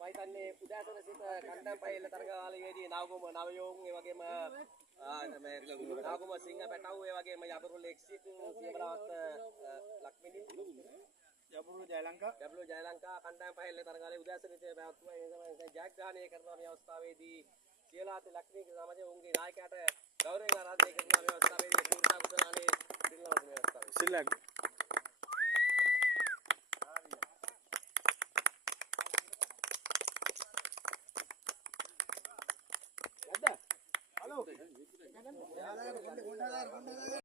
Maitanne udasana sita kandang pahela තරගාලයේදී නාගොම නවයෝන් ඒ වගේම නාගොම සිංහ පැටව් ඒ වගේම යබුරු ලෙක්සික් සියමරාත් ලක්මිනි යබුරු ජයලංකා කණ්ඩායම් පහල තරගාලයේ උදෑසනිතේ පැවැත්වුවා. ඒ තමයි ජයග්‍රහණය කරන මේ අවස්ථාවේදී සියලාති ලක්මිනි සමාජයේ උන්ගේ නායකයාට ගෞරවයෙන් ආරාධනය කරන මේ අවස්ථාවේදී පූර්ණ කුසලානේ දිනවන මේ අවස්ථාවේ සිල්ලක්